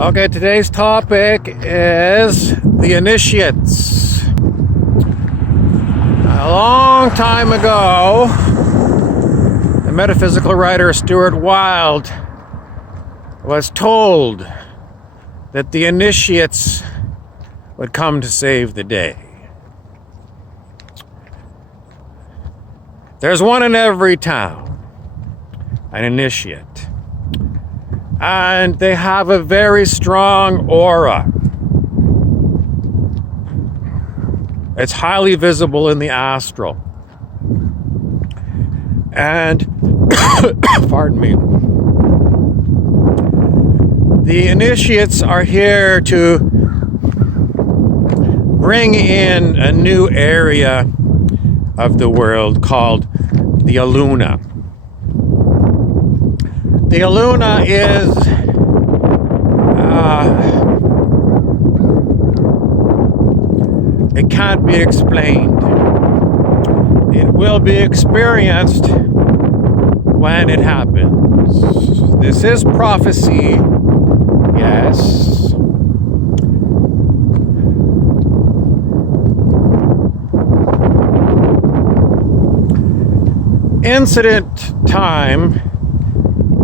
Okay, today's topic is the initiates. A long time ago, the metaphysical writer Stuart Wilde was told that the initiates would come to save the day. There's one in every town, an initiate. And they have a very strong aura. It's highly visible in the astral. And, pardon me, the initiates are here to bring in a new area of the world called the Aluna. The Aluna is it can't be explained. It will be experienced when it happens. This is prophecy, yes. Incident time.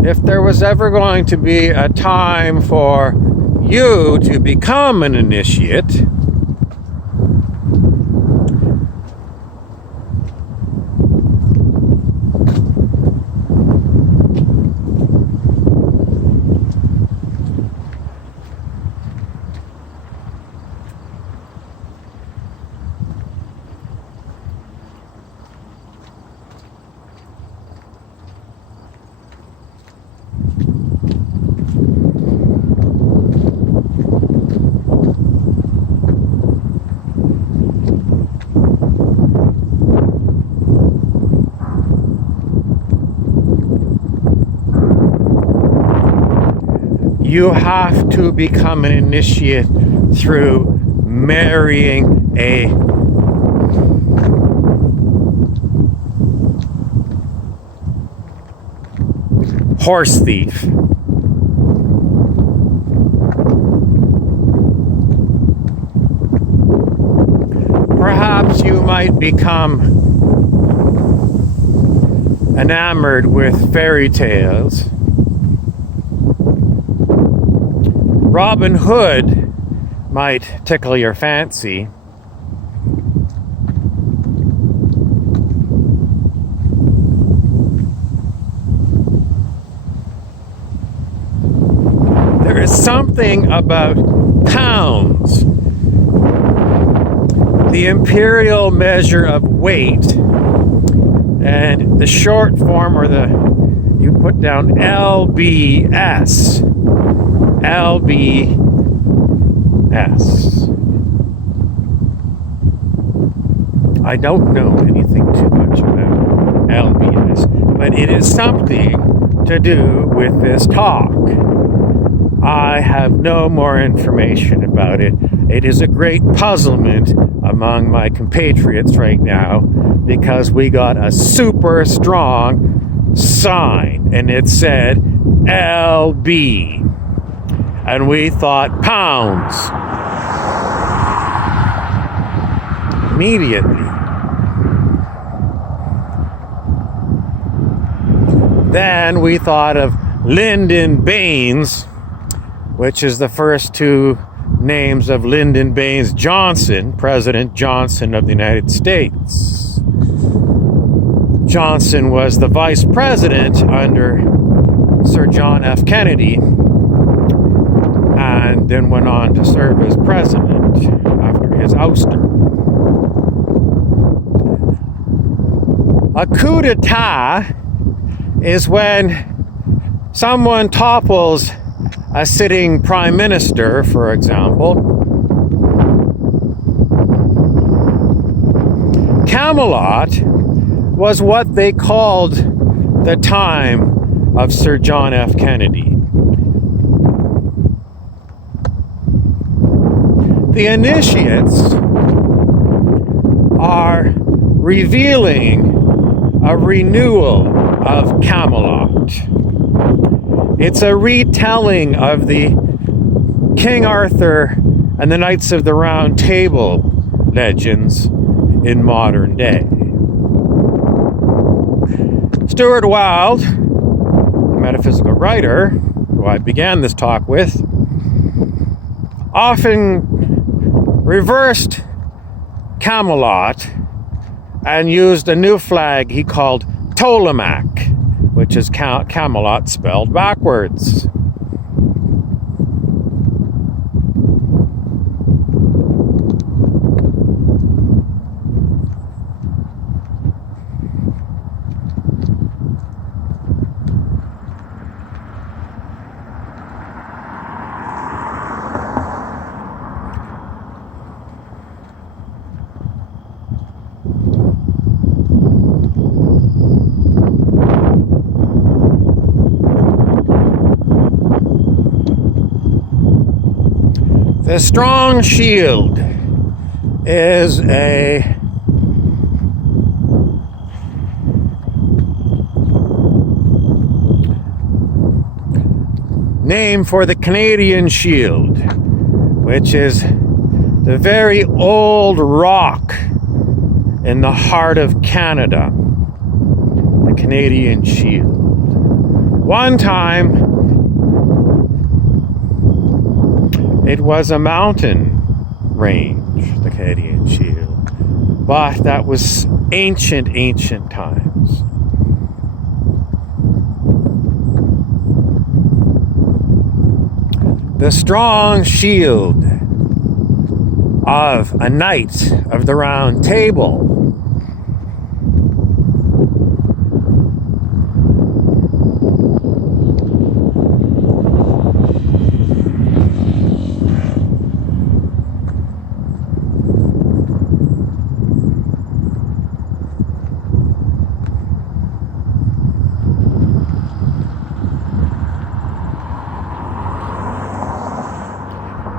If there was ever going to be a time for you to become an initiate, you have to become an initiate through marrying a horse thief. Perhaps you might become enamored with fairy tales. Robin Hood might tickle your fancy. There is something about pounds, the imperial measure of weight, and the short form, or you put down LBS. LBS. I don't know anything too much about LBS, but it is something to do with this talk. I have no more information about it. It is a great puzzlement among my compatriots right now because we got a super strong sign and it said LB. And we thought pounds. Immediately. Then we thought of Lyndon Baines, which is the first two names of Lyndon Baines Johnson, President Johnson of the United States. Johnson was the vice president under Sir John F. Kennedy, and then went on to serve as president after his ouster. A coup d'etat is when someone topples a sitting prime minister, for example. Camelot was what they called the time of Sir John F. Kennedy. The initiates are revealing a renewal of Camelot. It's a retelling of the King Arthur and the Knights of the Round Table legends in modern day. Stuart Wilde, the metaphysical writer, who I began this talk with, often reversed Camelot and used a new flag he called Ptolemaic, which is Camelot spelled backwards. The strong shield is a name for the Canadian Shield, which is the very old rock in the heart of Canada, the Canadian Shield. One time, it was a mountain range, the Canadian Shield, but that was ancient times. The strong shield of a knight of the Round Table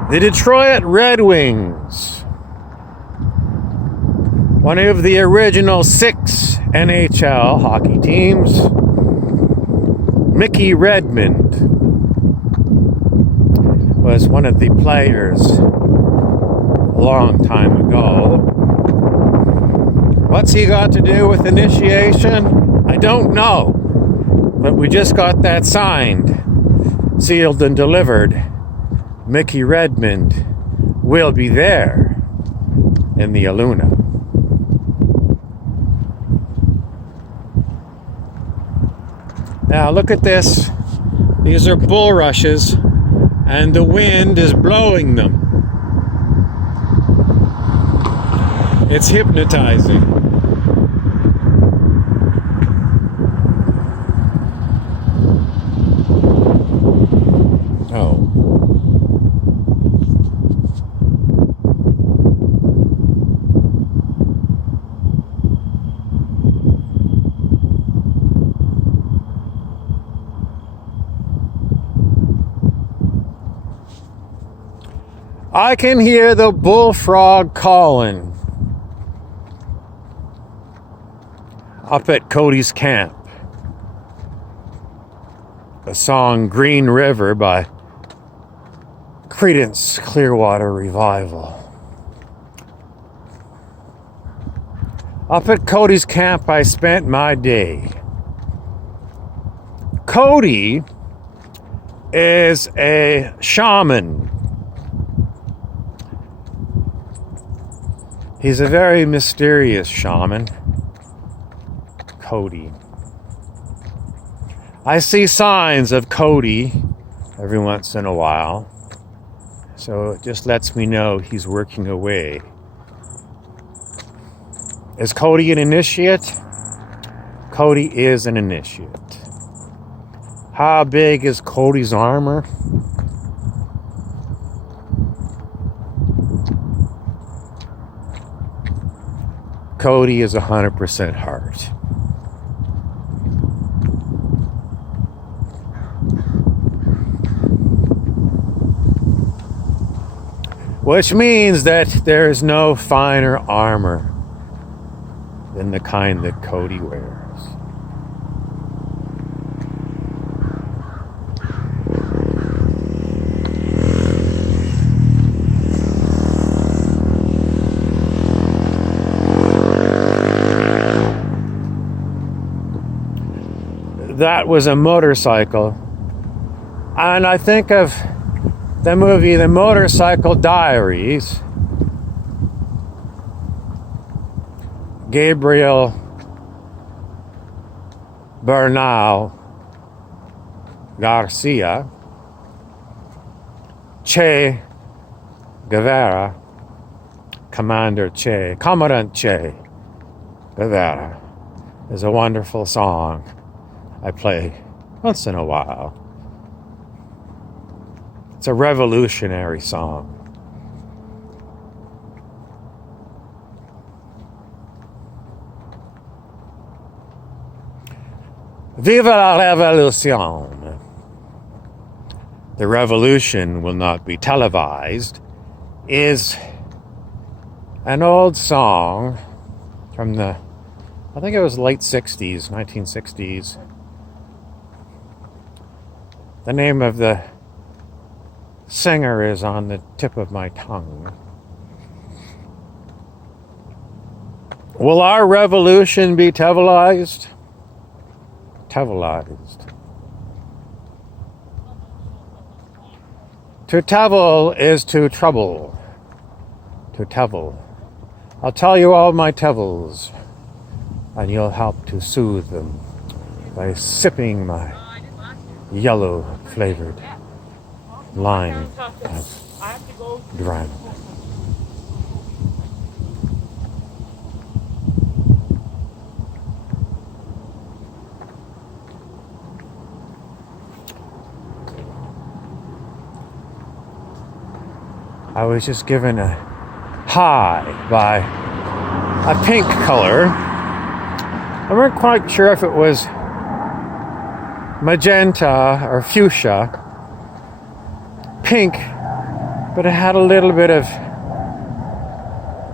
the Detroit Red Wings, one of the original 6 NHL hockey teams. Mickey Redmond was one of the players a long time ago. What's he got to do with initiation? I don't know. But we just got that signed, sealed, and delivered. Mickey Redmond will be there in the Aluna. Now look at this. These are bulrushes, and the wind is blowing them. It's hypnotizing. Oh. I can hear the bullfrog calling up at Cody's camp. The song Green River by Creedence Clearwater Revival. Up at Cody's camp I spent my day. Cody is a shaman. He's a very mysterious shaman, Cody. I see signs of Cody every once in a while, so it just lets me know he's working away. Is Cody an initiate? Cody is an initiate. How big is Cody's armor? Cody is 100% heart. Which means that there is no finer armor than the kind that Cody wears. that was a motorcycle. And I think of the movie The Motorcycle Diaries. Gabriel Bernal Garcia, Che Guevara, Commandant Che Guevara is a wonderful song I play once in a while. It's a revolutionary song. Viva la revolution. The revolution will not be televised is an old song from the, I think it was late 60s, 1960s. The name of the singer is on the tip of my tongue. Will our revolution be televised? Televised. To tevel is to trouble. To tevel. I'll tell you all my tevels, and you'll help to soothe them by sipping my yellow flavored lime drink. I was just given a high by a pink color. I weren't quite sure if it was magenta or fuchsia. Pink, but it had a little bit of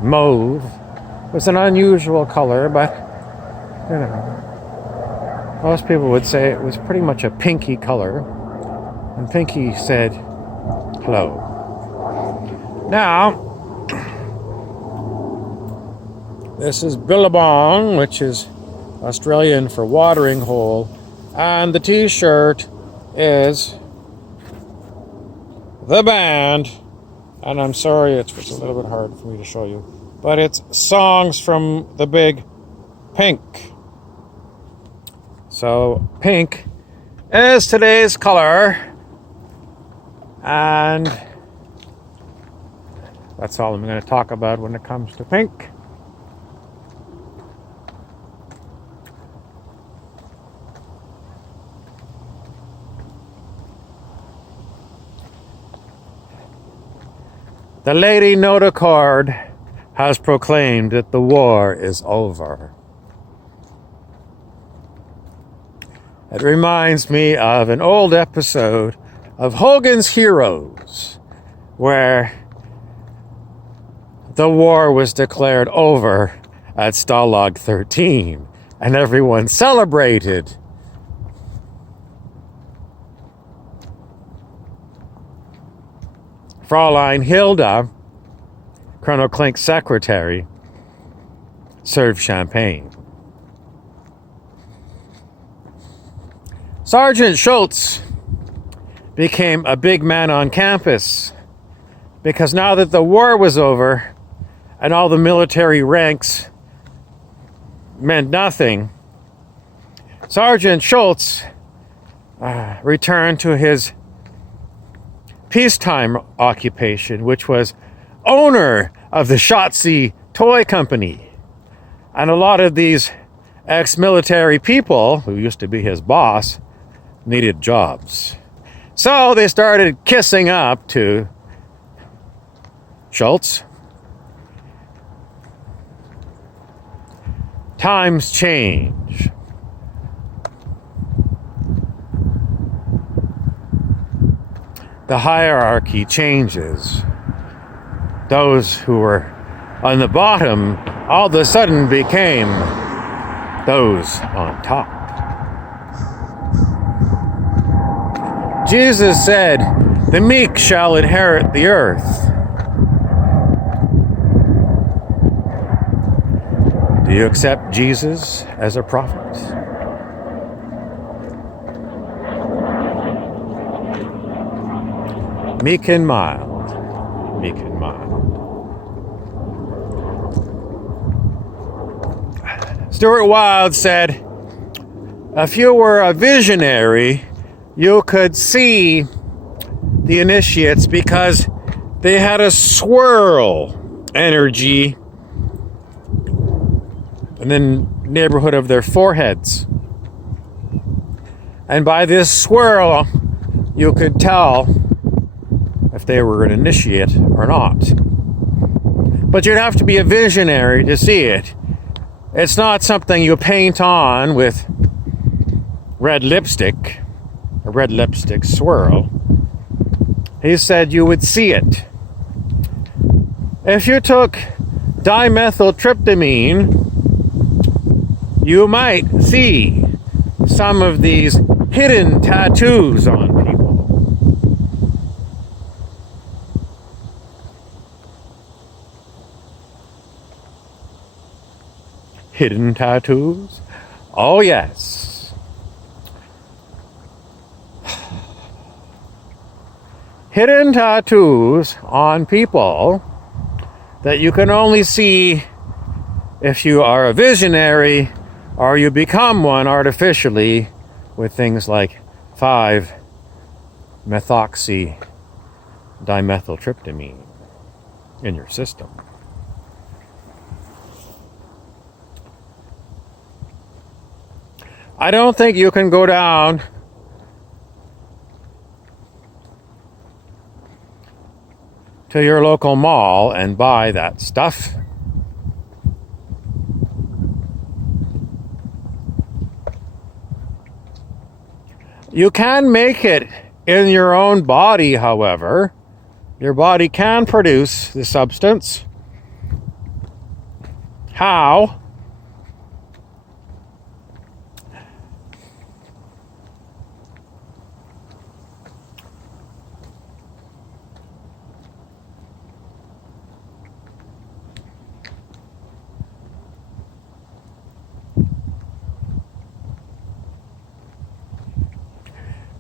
mauve. It was an unusual color, but you know, most people would say it was pretty much a pinky color. And Pinky said, hello. Now, this is Billabong, which is Australian for watering hole, and the t-shirt is the band, and I'm sorry it's a little bit hard for me to show you, but it's Songs from the Big Pink. So pink is today's color, and that's all I'm going to talk about when it comes to pink. The Lady Notochord has proclaimed that the war is over. It reminds me of an old episode of Hogan's Heroes, where the war was declared over at Stalag 13, and everyone celebrated. Fraulein Hilda, Colonel Klink's secretary, served champagne. Sergeant Schultz became a big man on campus because now that the war was over and all the military ranks meant nothing, Sergeant Schultz returned to his peacetime occupation, which was owner of the Shotzi Toy Company. And a lot of these ex-military people, who used to be his boss, needed jobs. So they started kissing up to Schultz. Times change. The hierarchy changes. Those who were on the bottom all of a sudden became those on top. Jesus said, "The meek shall inherit the earth." Do you accept Jesus as a prophet? Meek and mild. Meek and mild. Stuart Wilde said, if you were a visionary, you could see the initiates because they had a swirl energy in the neighborhood of their foreheads. And by this swirl, you could tell if they were an initiate or not. But you'd have to be a visionary to see it. It's not something you paint on with red lipstick, a red lipstick swirl. He said you would see it. If you took dimethyltryptamine, you might see some of these hidden tattoos on people. Hidden tattoos? Oh, yes. Hidden tattoos on people that you can only see if you are a visionary or you become one artificially with things like 5-methoxy-dimethyltryptamine in your system. I don't think you can go down to your local mall and buy that stuff. You can make it in your own body, however. Your body can produce the substance. How?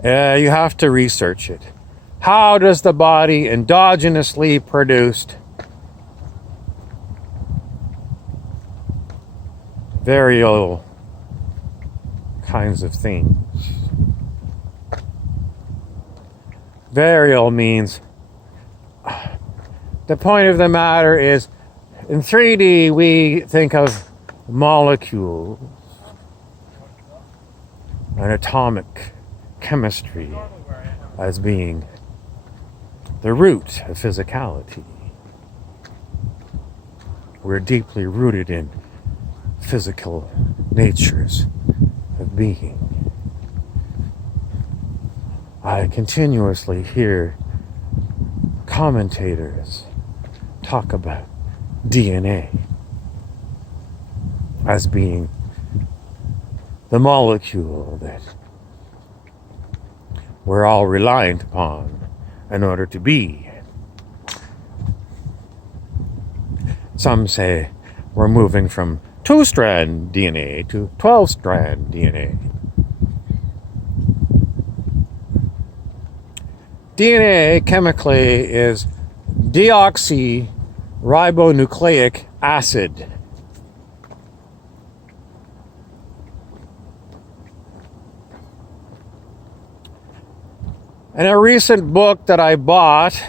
You have to research it. How does the body endogenously produce various kinds of things? Varial means, the point of the matter is, in 3D we think of molecules and atomic chemistry as being the root of physicality. We're deeply rooted in physical natures of being. I continuously hear commentators talk about DNA as being the molecule that we're all reliant upon in order to be. Some say we're moving from 2-strand DNA to 12-strand DNA. DNA chemically is deoxyribonucleic acid. In a recent book that I bought,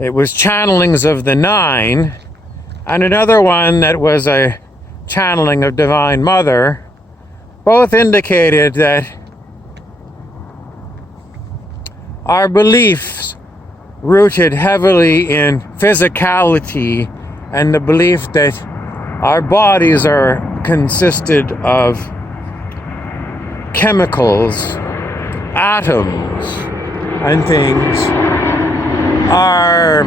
it was Channelings of the Nine, and another one that was a channeling of Divine Mother, both indicated that our beliefs rooted heavily in physicality and the belief that our bodies are consisted of chemicals, atoms, and things are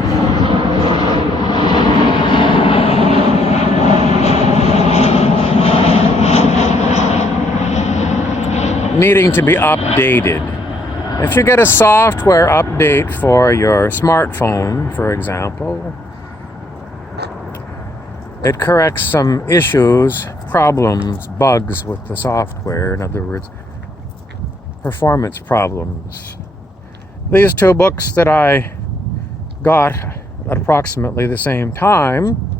needing to be updated. If you get a software update for your smartphone, for example, it corrects some issues, problems, bugs with the software. In other words, performance problems. These two books that I got at approximately the same time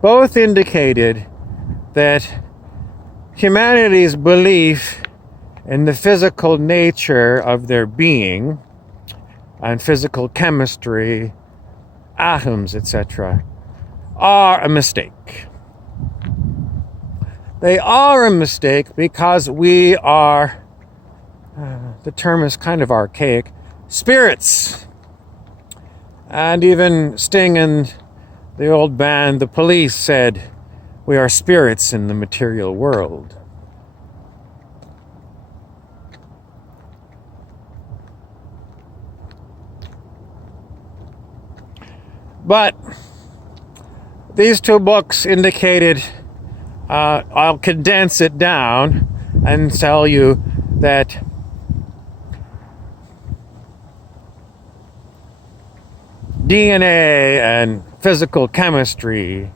both indicated that humanity's belief in the physical nature of their being and physical chemistry, atoms, etc., are a mistake. They are a mistake because we are, the term is kind of archaic, spirits. And even Sting and the old band, The Police, said, we are spirits in the material world. But these two books indicated, I'll condense it down and tell you that DNA and physical chemistry,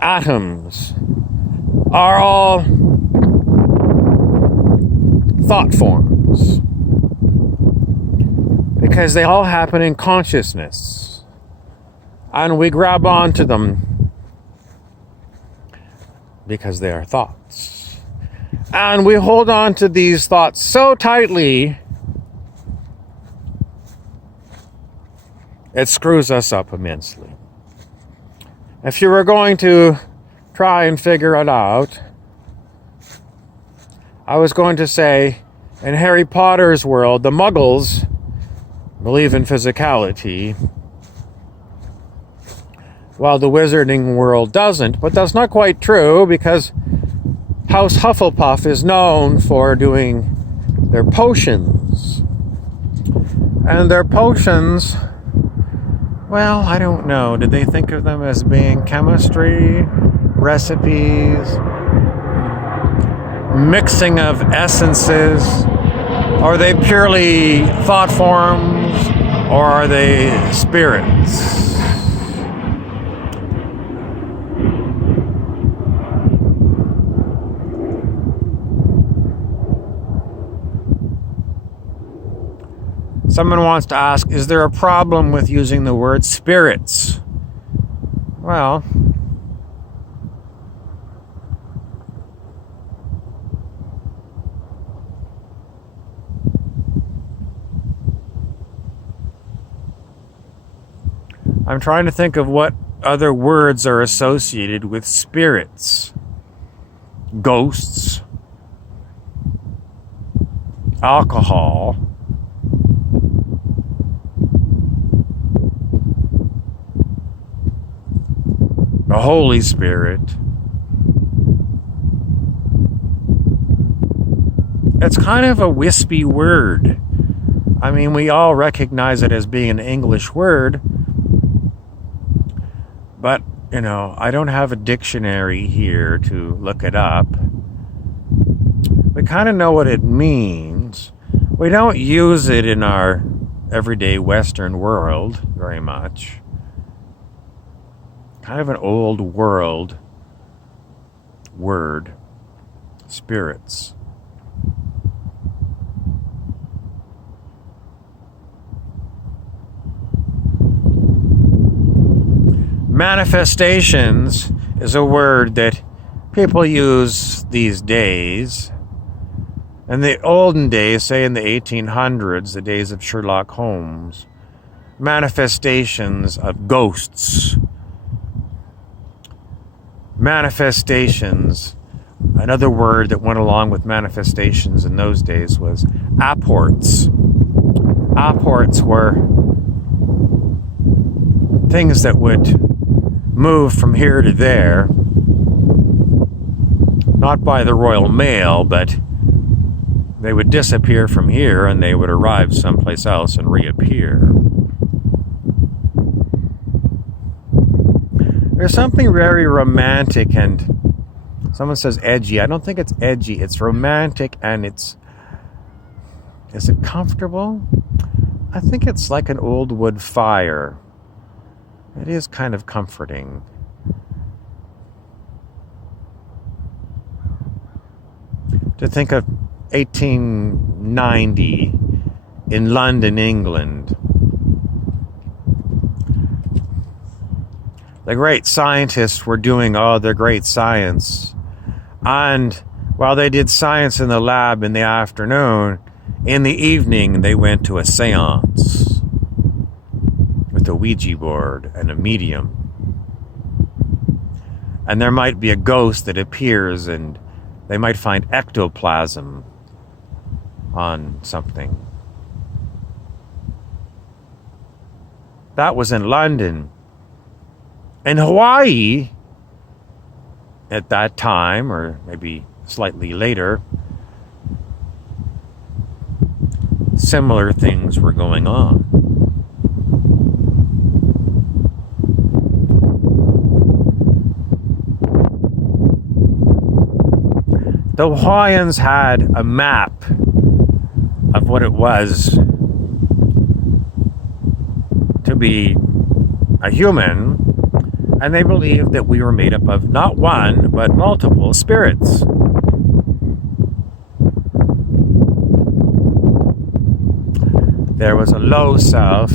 atoms, are all thought forms because they all happen in consciousness. And we grab onto them because they are thoughts. And we hold on to these thoughts so tightly, it screws us up immensely. If you were going to try and figure it out, I was going to say, in Harry Potter's world, the Muggles believe in physicality, while the wizarding world doesn't. But that's not quite true, because House Hufflepuff is known for doing their potions. And their potions, well, I don't know. Did they think of them as being chemistry, recipes, mixing of essences? Are they purely thought forms, or are they spirits? Someone wants to ask, is there a problem with using the word spirits? Well, I'm trying to think of what other words are associated with spirits. Ghosts, alcohol, the Holy Spirit. It's kind of a wispy word. I mean, we all recognize it as being an English word, but, I don't have a dictionary here to look it up. We kind of know what it means. We don't use it in our everyday Western world very much. Kind of an old world word, spirits. Manifestations is a word that people use these days. In the olden days, say in the 1800s, the days of Sherlock Holmes, manifestations of ghosts. Manifestations, another word that went along with manifestations in those days was apports. Apports were things that would move from here to there, not by the Royal Mail, but they would disappear from here and they would arrive someplace else and reappear. There's something very romantic, and someone says edgy. I don't think it's edgy. It's romantic, and is it comfortable? I think it's like an old wood fire. It is kind of comforting. To think of 1890 in London, England. The great scientists were doing all their great science. And while they did science in the lab in the afternoon, in the evening they went to a seance with a Ouija board and a medium. And there might be a ghost that appears, and they might find ectoplasm on something. That was in London. In Hawaii, at that time, or maybe slightly later, similar things were going on. The Hawaiians had a map of what it was to be a human, and they believed that we were made up of not one, but multiple spirits. There was a low self,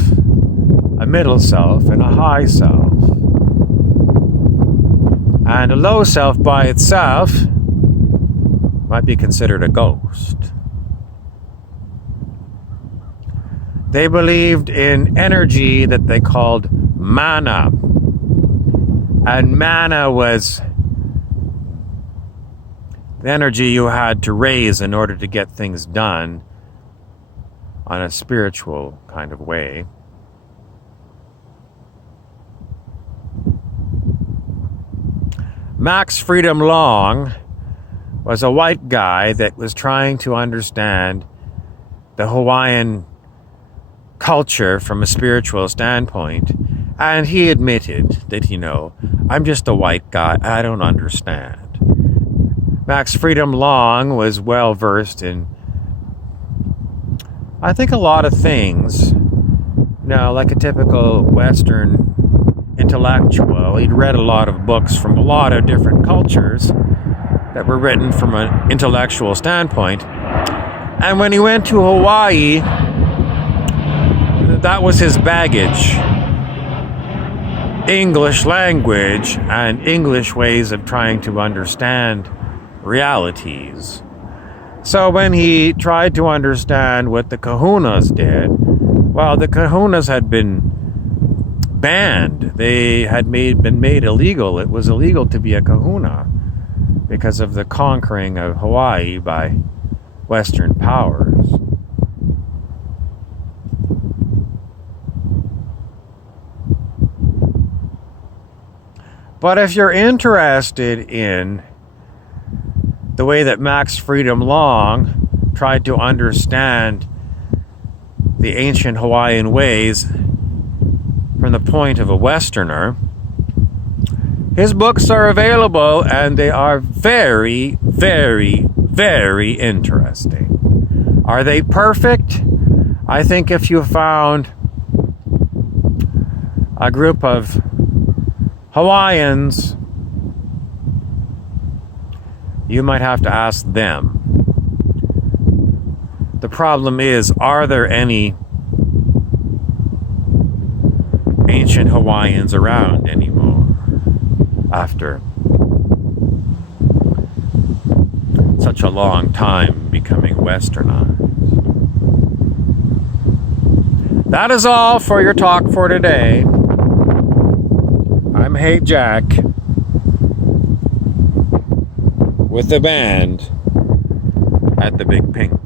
a middle self, and a high self. And a low self by itself might be considered a ghost. They believed in energy that they called mana. And mana was the energy you had to raise in order to get things done on a spiritual kind of way. Max Freedom Long was a white guy that was trying to understand the Hawaiian culture from a spiritual standpoint. And he admitted that, I'm just a white guy. I don't understand. Max Freedom Long was well versed in, I think, a lot of things. Like a typical Western intellectual. He'd read a lot of books from a lot of different cultures that were written from an intellectual standpoint. And when he went to Hawaii, that was his baggage. English language and English ways of trying to understand realities. So when he tried to understand what the kahunas did, well, the kahunas had been banned. They had been made illegal. It was illegal to be a kahuna because of the conquering of Hawaii by Western powers. But if you're interested in the way that Max Freedom Long tried to understand the ancient Hawaiian ways from the point of a Westerner, his books are available and they are very, very, very interesting. Are they perfect? I think if you found a group of Hawaiians, you might have to ask them. The problem is, are there any ancient Hawaiians around anymore after such a long time becoming westernized? That is all for your talk for today. I'm Hey Jack with the band at the Big Pink.